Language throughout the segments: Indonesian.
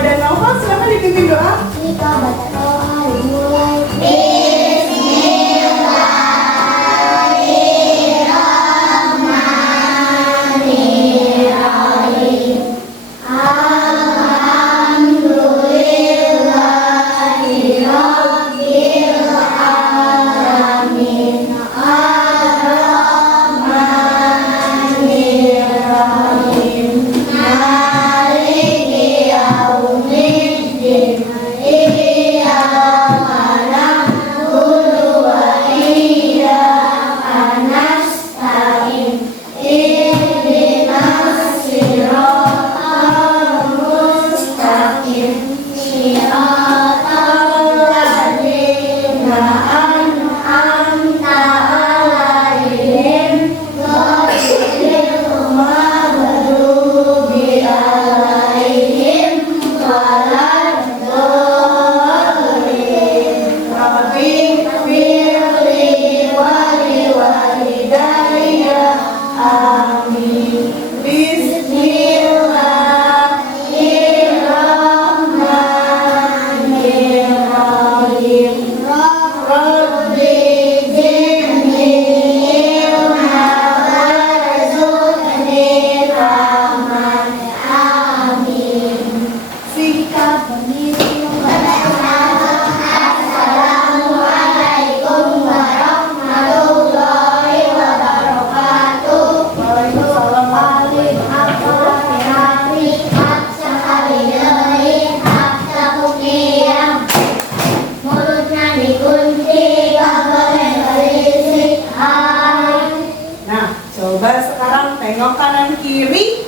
dan Nova, silakan dipimpin doa. Kita baca doa dimulai. Tengok kanan kiri.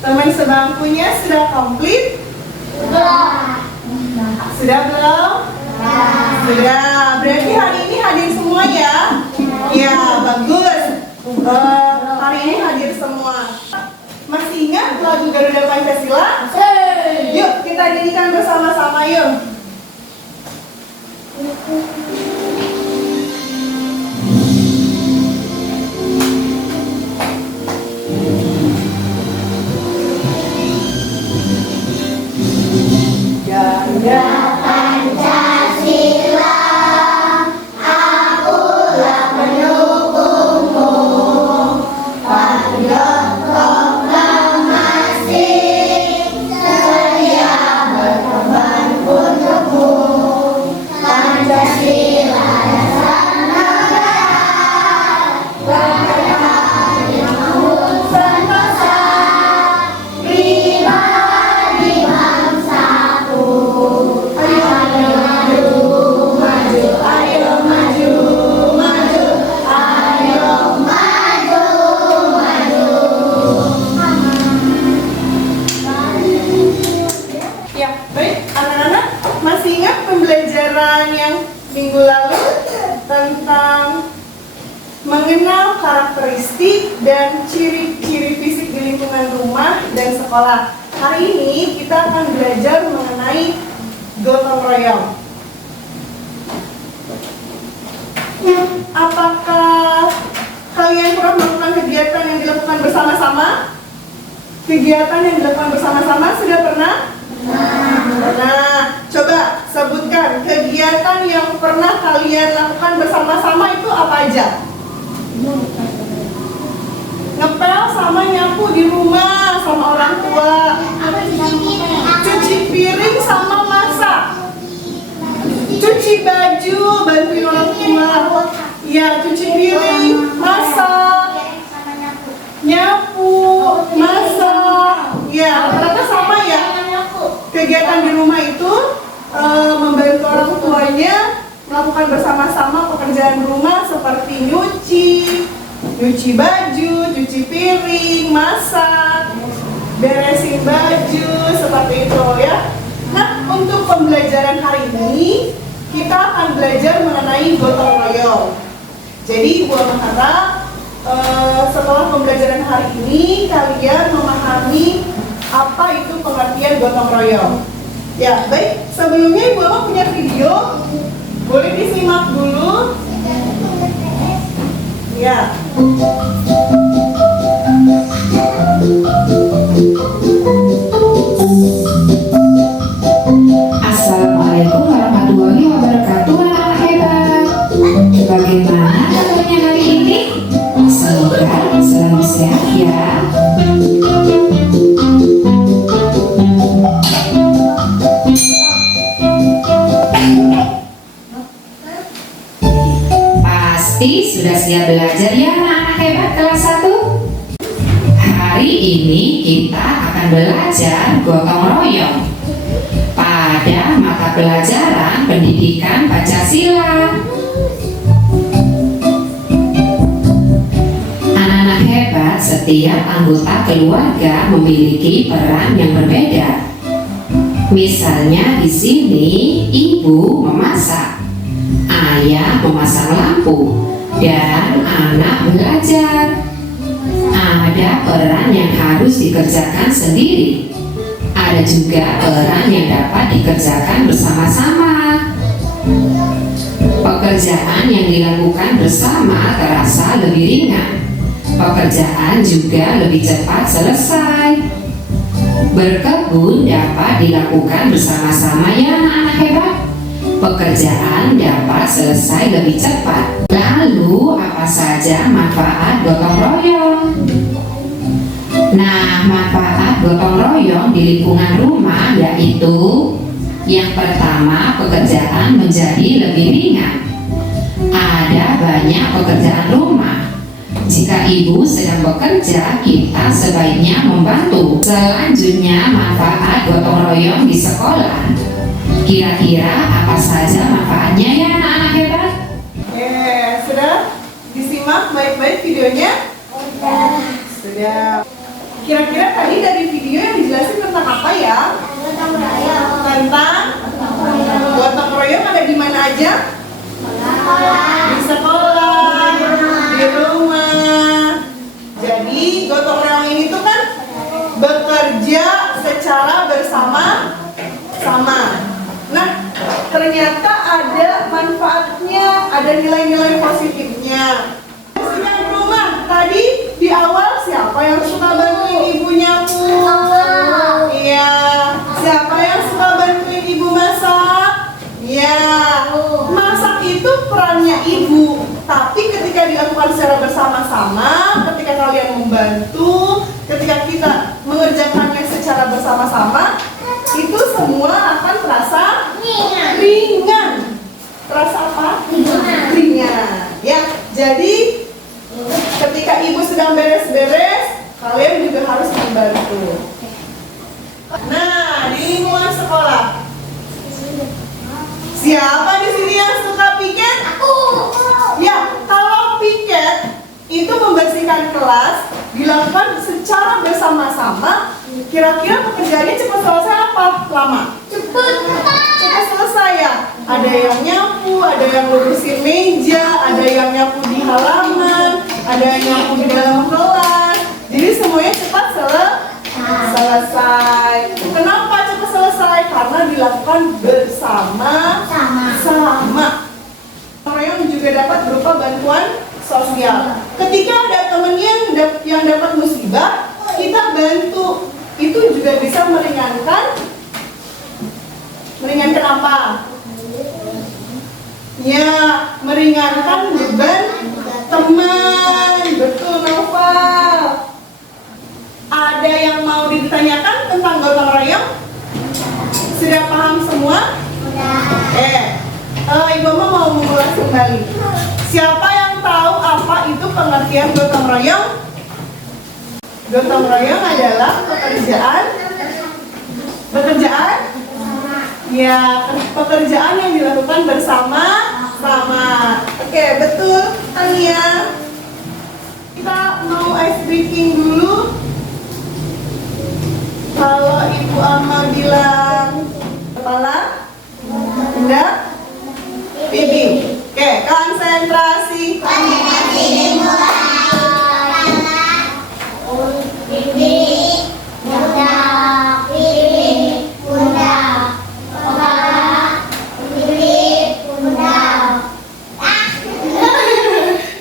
Teman sebangkunya sudah komplit? Sudah belum? Sudah. Berarti hari ini hadir semua ya? Ya, bagus. Hari ini hadir semua. Masih ingat lagu Garuda Pancasila? Yuk kita nyanyikan bersama-sama yuk. Garuda Pancasila, akulah pendukungmu. Patriot proklamasi, sedia berkorban untukmu. Pancasila dasar negara, bangga membangun sentosa, pribadi bangsaku. Ayo maju, maju, ayo maju, maju, ayo maju, maju. Ya, baik anak-anak, masih ingat pembelajaran yang minggu lalu tentang mengenal karakteristik dan ciri-ciri fisik di lingkungan rumah dan sekolah. Hari ini kita akan belajar mengenai gotong royong. Apakah kalian pernah melakukan kegiatan yang dilakukan bersama-sama? Kegiatan yang dilakukan bersama-sama sudah pernah? Nah, coba sebutkan kegiatan yang pernah kalian lakukan bersama-sama itu apa aja? Ngepel sama nyapu di rumah sama orang tua. Cuci piring sama masak. Cuci baju, bantuin orang tua. Ya, cuci piring, masak, nyapu, masak. Ya, rata-rata sama ya. Kegiatan di rumah itu membantu orang tuanya melakukan bersama-sama pekerjaan rumah seperti nyuci baju, cuci piring, masak, beresin baju, seperti itu ya. Nah, untuk pembelajaran hari ini kita akan belajar mengenai gotong royong. Jadi Ibu mengharap setelah pembelajaran hari ini kalian memahami apa itu pengertian gotong royong. Ya, baik. Sebelumnya Ibu punya video, boleh disimak dulu. Ya. belajar ya anak hebat kelas 1? Hari ini kita akan belajar gotong royong pada mata pelajaran pendidikan Pancasila. Anak-anak hebat, setiap anggota keluarga memiliki peran yang berbeda. Misalnya di sini ibu memasak, ayah memasang lampu, dan anak belajar. Ada peran yang harus dikerjakan sendiri. Ada juga peran yang dapat dikerjakan bersama-sama. Pekerjaan yang dilakukan bersama terasa lebih ringan. Pekerjaan juga lebih cepat selesai. Berkebun dapat dilakukan bersama-sama ya anak-anak hebat. Pekerjaan dapat selesai lebih cepat. Lalu apa saja manfaat gotong royong? Nah, manfaat gotong royong di lingkungan rumah yaitu yang pertama, pekerjaan menjadi lebih ringan. Ada banyak pekerjaan rumah. Jika ibu sedang bekerja, kita sebaiknya membantu. Selanjutnya, manfaat gotong royong di sekolah. Kira-kira apa saja manfaatnya ya anak-anak hebat? Sudah disimak baik-baik videonya? Sudah. Kira-kira tadi dari video yang dijelasin tentang apa ya? Tentang gotong royong ada di mana aja? Di sekolah, di rumah. Jadi gotong royong ini tuh kan bekerja secara bersama-sama. Nah, ternyata ada manfaatnya, ada nilai-nilai positifnya. Yang rumah tadi di awal siapa yang suka bantuin ibunya Bu? Iya. Siapa yang suka bantuin ibu masak? Iya. Masak itu perannya ibu, tapi ketika dilakukan secara bersama-sama, ketika kalian membantu, ketika kita mengerjakannya secara bersama-sama, itu semua akan terasa ringan. Terasa apa? Ringan. Ya, jadi ketika ibu sedang beres-beres, kalian juga harus membantu. Nah, di lingkungan sekolah, siapa di sini yang suka piket? Aku. Ya, kalau piket itu membersihkan kelas dilakukan secara bersama-sama. Kira-kira pekerjaannya cepat selesai apa? Lama? Cepat selesai ya. Ada yang nyapu, ada yang lurusin meja, ada yang nyapu di halaman, ada yang nyapu di dalam kelas. Jadi semuanya cepat selesai. Kenapa cepat selesai? Karena dilakukan bersama-sama. Royong juga dapat berupa bantuan sosial. Ketika ada teman yang dapat musibah, kita bantu. Itu juga bisa meringankan apa? Ya, meringankan beban teman. Betul, Noval. Ada yang mau ditanyakan tentang gotong royong? Sudah paham semua? Ibu mau mengulas kembali. Siapa yang tahu apa itu pengertian gotong royong? Gotong royong adalah pekerjaan yang dilakukan bersama-sama. Oke, betul, Tania. Kita mau ice breaking dulu. Kalau Ibu Ama bilang kepala, enggak, pipi. Oke, konsentrasi.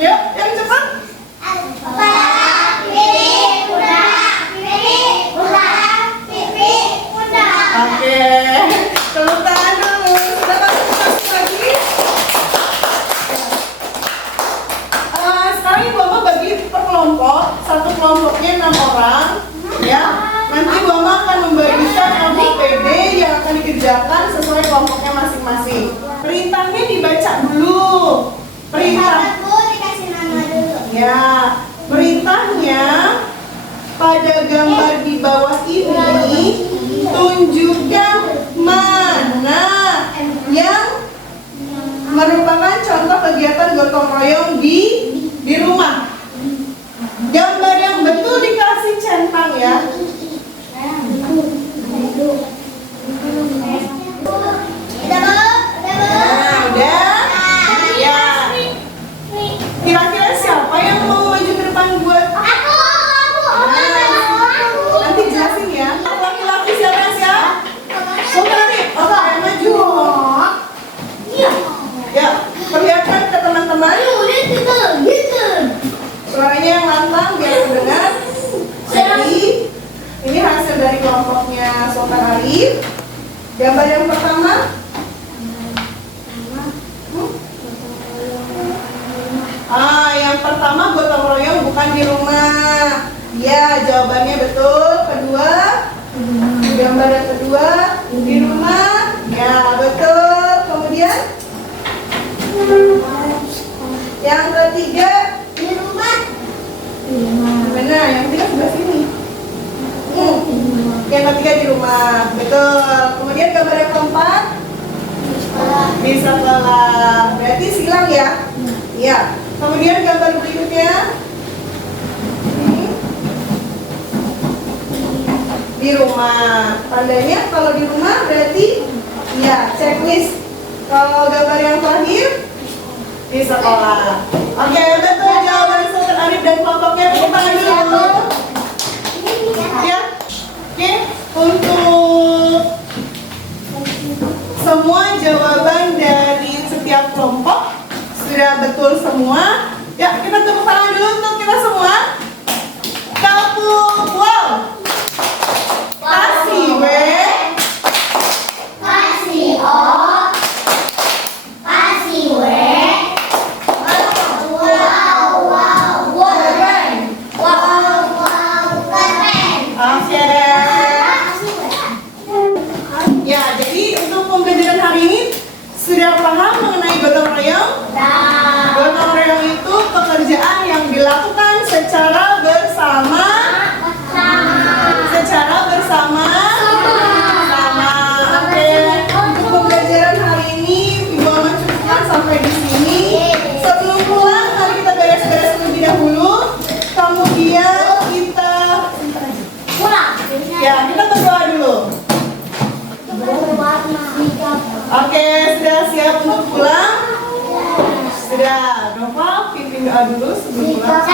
Yuk, yang cepat. Oke, tepuk tangan dulu. Sudah masuk lagi. Sekarang Ibu Ama bagi per kelompok. Satu kelompoknya 6 orang, ya. Nanti Ibu Ama akan membagikan LPD yang akan dikerjakan sesuai kelompoknya masing-masing. Perintahnya dibaca dulu. Perintah. Dikasih nama dulu. Ya, perintahnya pada gambar di bawah ini tunjukkan mana yang merupakan contoh kegiatan gotong royong di rumah. Gambar yang betul dikasih centang ya. Nah, udah. Ya. Kira-kira siapa yang mau maju ke depan buat? Nanti jelasin ya. Laki-laki siapa? Saudari. Oke, maju. Ya, perlihatkan ke teman-teman. Suaranya yang lantang biar terdengar. Jadi, ini hasil dari kelompoknya Sultan Arif. Gambar yang pertama. Yang pertama gotong royong bukan di rumah. Ya, jawabannya betul. Kedua, gambar yang kedua di rumah. Ya, betul. Kemudian yang ketiga Di rumah. mana? Yang ketiga sebelah sini. Yang ketiga di rumah. Betul. Kemudian gambar yang keempat di sekolah. Berarti silang ya? Iya. Kemudian gambar berikutnya ini di rumah. Tandanya kalau di rumah berarti ya checklist. Kalau gambar yang terakhir di sekolah. Oke, betul jawaban Sultan Arif dan kelompoknya. Tepuk tangan dulu. Ya. Oke, untuk semua jawaban dari setiap kelompok sudah betul semua. Ya, kita tepuk tangan dulu untuk kita semua. Tepuk. Wow. Kasih W. Kasih O. Kasih W. Keren. Oke. Ya, jadi untuk pembelajaran hari ini sudah paham mengenai gotong royong? Gotong royong itu pekerjaan yang dilakukan secara bersama. Sama. Oke. Untuk pembelajaran hari ini Ibu Mama cukupkan sampai di sini. Sebelum pulang, mari kita beres-beres terlebih dahulu. Kemudian kita kita berdoa dulu. Oke, sudah siap untuk pulang? Sudah. Nova, pimpin doa dulu sebelum pulang.